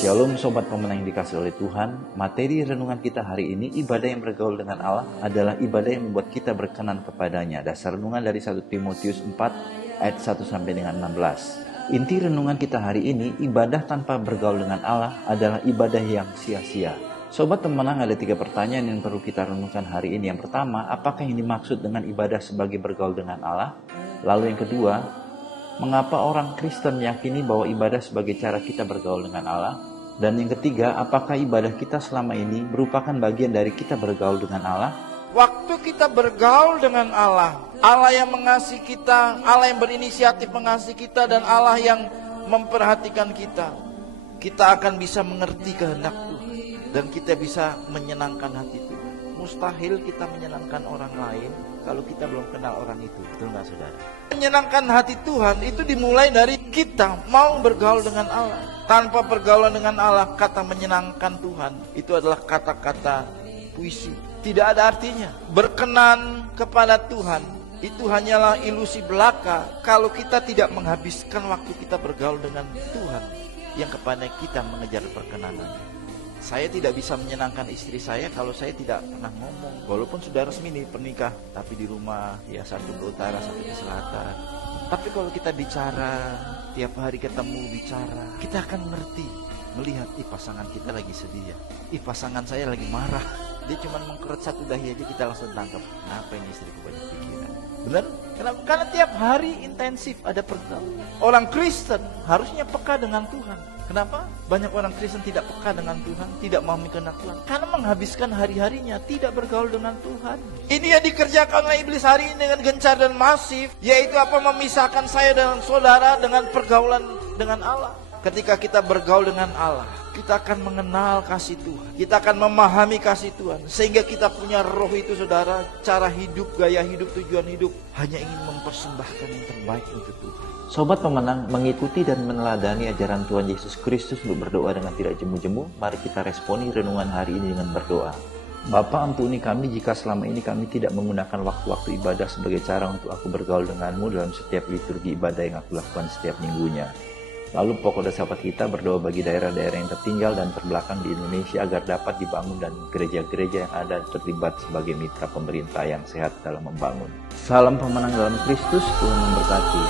Shalom Sobat Pemenang yang dikasih oleh Tuhan. Materi renungan kita hari ini, ibadah yang bergaul dengan Allah adalah ibadah yang membuat kita berkenan kepadanya. Dasar renungan dari 1 Timotius 4 ayat 1 sampai dengan 16. Inti renungan kita hari ini, ibadah tanpa bergaul dengan Allah adalah ibadah yang sia-sia. Sobat Pemenang, ada 3 pertanyaan yang perlu kita renungkan hari ini. Yang pertama, apakah yang dimaksud dengan ibadah sebagai bergaul dengan Allah? Lalu yang kedua, mengapa orang Kristen meyakini bahwa ibadah sebagai cara kita bergaul dengan Allah? Dan yang ketiga, apakah ibadah kita selama ini merupakan bagian dari kita bergaul dengan Allah? Waktu kita bergaul dengan Allah, Allah yang mengasihi kita, Allah yang berinisiatif mengasihi kita, dan Allah yang memperhatikan kita, kita akan bisa mengerti kehendak Tuhan, dan kita bisa menyenangkan hati Tuhan. Mustahil kita menyenangkan orang lain kalau kita belum kenal orang itu, betul nggak saudara? Menyenangkan hati Tuhan itu dimulai dari kita mau bergaul dengan Allah. Tanpa pergaulan dengan Allah, kata menyenangkan Tuhan itu adalah kata-kata puisi, tidak ada artinya. Berkenan kepada Tuhan itu hanyalah ilusi belaka kalau kita tidak menghabiskan waktu kita bergaul dengan Tuhan yang kepada kita mengejar perkenanan. Saya tidak bisa menyenangkan istri saya kalau saya tidak pernah ngomong. Walaupun sudah resmi nih pernikah, tapi di rumah ya satu ke utara, satu ke selatan. Tapi kalau kita bicara, tiap hari ketemu bicara, kita akan ngerti, melihat, pasangan kita lagi sedih ya, pasangan saya lagi marah, dia cuma mengkerut satu dahi aja kita langsung tangkap. Kenapa ini istriku banyak pikiran? Benar? Kenapa? Karena tiap hari intensif ada pergaulan. Orang Kristen harusnya peka dengan Tuhan. Kenapa? Banyak orang Kristen tidak peka dengan Tuhan, tidak memahami kehendak Tuhan, karena menghabiskan hari-harinya tidak bergaul dengan Tuhan. Ini yang dikerjakan oleh iblis hari ini dengan gencar dan masif, yaitu apa? Memisahkan saya dan saudara dengan pergaulan dengan Allah. Ketika kita bergaul dengan Allah, kita akan mengenal kasih Tuhan, kita akan memahami kasih Tuhan, sehingga kita punya roh itu saudara, cara hidup, gaya hidup, tujuan hidup, hanya ingin mempersembahkan yang terbaik untuk Tuhan. Sobat Pemenang, mengikuti dan meneladani ajaran Tuhan Yesus Kristus untuk berdoa dengan tidak jemu-jemu, mari kita responi renungan hari ini dengan berdoa. Bapa, ampuni kami jika selama ini kami tidak menggunakan waktu-waktu ibadah sebagai cara untuk aku bergaul denganmu dalam setiap liturgi ibadah yang aku lakukan setiap minggunya. Lalu pokok dan sahabat kita berdoa bagi daerah-daerah yang tertinggal dan terbelakang di Indonesia agar dapat dibangun dan gereja-gereja yang ada terlibat sebagai mitra pemerintah yang sehat dalam membangun. Salam pemenang dalam Kristus, Tuhan memberkati.